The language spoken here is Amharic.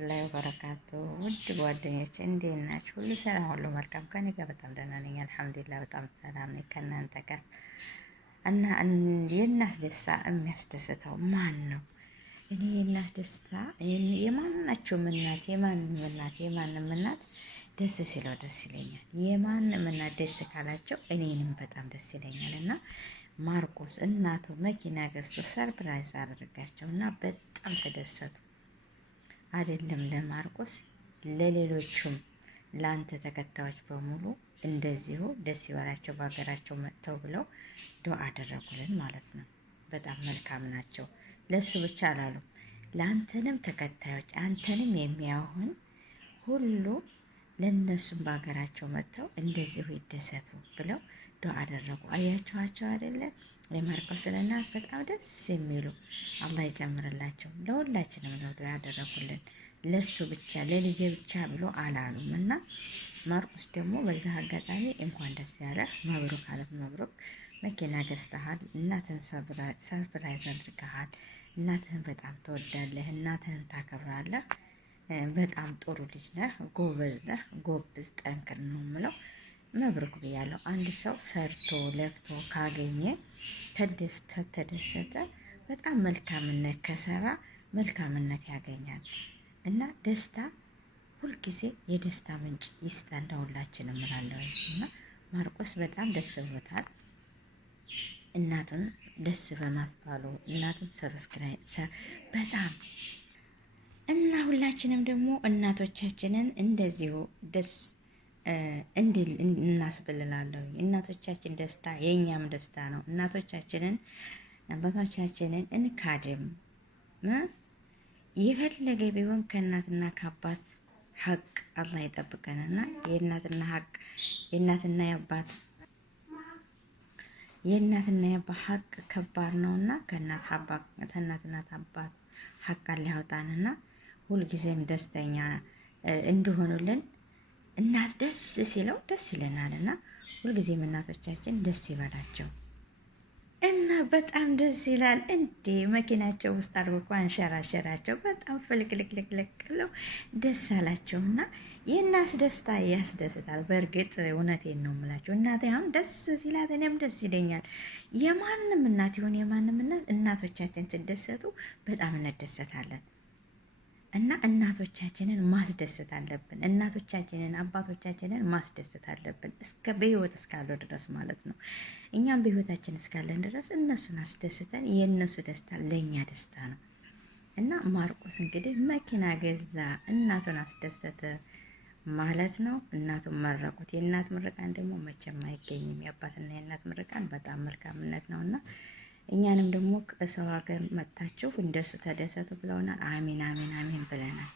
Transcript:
ላይ ወበረካቱ ውድ ጓደኞች እንዴት ናችሁ? ሁሉ ሰላም፣ ሁሉ መልካም። ከኔ ጋር በጣም ደህና ነኝ፣ አልሐምዱሊላህ። በጣም ሰላም ነኝ። ከእናንተ ጋር እና የእናት ደስታ የሚያስደስተው ማን ነው? እኔ የእናት ደስታ የማናቸውም እናት የማንም እናት ደስ ሲለው ደስ ይለኛል። የማንም እናት ደስ ካላቸው እኔንም በጣም ደስ ይለኛል። እና ማርቆስ እናቱ መኪና ገዝቶ ሰርፕራይዝ አደረጋቸው እና በጣም ተደሰቱ። አይደለም ለማርቆስ ለሌሎቹም ለአንተ ተከታዮች በሙሉ እንደዚሁ ደስ ይበላቸው በሀገራቸው መጥተው ብለው ዱዓ አደረጉልን ማለት ነው። በጣም መልካም ናቸው። ለሱ ብቻ አላሉም፣ ለአንተንም ተከታዮች አንተንም የሚያሆን ሁሉ ለነሱም በሀገራቸው መጥተው እንደዚሁ ይደሰቱ ብለው ዱዓ አደረጉ። አያችኋቸው አይደለ? የማርቆስን እናት በጣም ደስ የሚሉ አላህ ይጨምርላቸው። ለሁላችንም ነው ዱዓ ያደረጉልን። ለሱ ብቻ ለልጄ ብቻ ብሎ አላሉም። እና ማርቆስ ደግሞ በዛ አጋጣሚ እንኳን ደስ ያለህ፣ መብሩክ አለፍ መብሩክ። መኪና ገዝተሃል፣ እናትህን ሰርፕራይዝ አድርገሃል። እናትህን በጣም ትወዳለህ፣ እናትህን ታከብራለህ። በጣም ጥሩ ልጅ ነህ፣ ጎበዝ ነህ። ጎብዝ ጠንክር ነው የምለው። መብሩክ ብያለሁ። አንድ ሰው ሰርቶ ለፍቶ ካገኘ ተደሰተ፣ በጣም መልካምነት ከሰራ መልካምነት ያገኛል። እና ደስታ ሁልጊዜ የደስታ ምንጭ ይስጠን እንደሁላችን እምላለሁ። እና ማርቆስ በጣም ደስ ብሎታል እናቱን ደስ በማስባሉ፣ እናቱን ሰብስክራይብ በጣም እና ሁላችንም ደግሞ እናቶቻችንን እንደዚሁ ደስ እንዲል እናስብልላለሁ። እናቶቻችን ደስታ የእኛም ደስታ ነው። እናቶቻችንን አባቶቻችንን እንካድም። የፈለገ ቢሆን ከእናትና ከአባት ሀቅ አላህ ይጠብቀንና የእናትና ሀቅ የእናትና የአባት ሀቅ ከባድ ነውና ከእናትና አባት ሀቅ አላህ ያውጣንና ሁልጊዜም ደስተኛ እንዲሆኑልን። እናት ደስ ሲለው ደስ ይለናልና ሁልጊዜም እናቶቻችን ደስ ይበላቸው እና በጣም ደስ ይላል። እንዴ መኪናቸው ውስጥ አድርጎ እኮ አንሸራሸራቸው። በጣም ፍልቅልቅልቅልቅ ብለው ደስ አላቸው። እና የእናት ደስታ ያስደስታል። በእርግጥ እውነቴን ነው የምላቸው። እናቴ አሁን ደስ ሲላት እኔም ደስ ይለኛል። የማንም እናት ይሁን የማንም እናት እናቶቻችን ሲደሰቱ በጣም እንደሰታለን። እና እናቶቻችንን ማስደሰት አለብን። እናቶቻችንን አባቶቻችንን ማስደሰት አለብን፣ እስከ በህይወት እስካለው ድረስ ማለት ነው። እኛም በህይወታችን እስካለን ድረስ እነሱን አስደስተን የእነሱ ደስታ ለእኛ ደስታ ነው። እና ማርቆስ እንግዲህ መኪና ገዛ፣ እናቱን አስደሰተ ማለት ነው። እናቱን መረቁት። የእናት ምርቃን ደግሞ መቼም አይገኝም። የአባትና የእናት ምርቃን በጣም መልካምነት ነው እና እኛንም ደግሞ ከሰው ሀገር መጥታችሁ እንደሱ ተደሰቱ ብለውናል። አሚን አሚን አሚን ብለናል።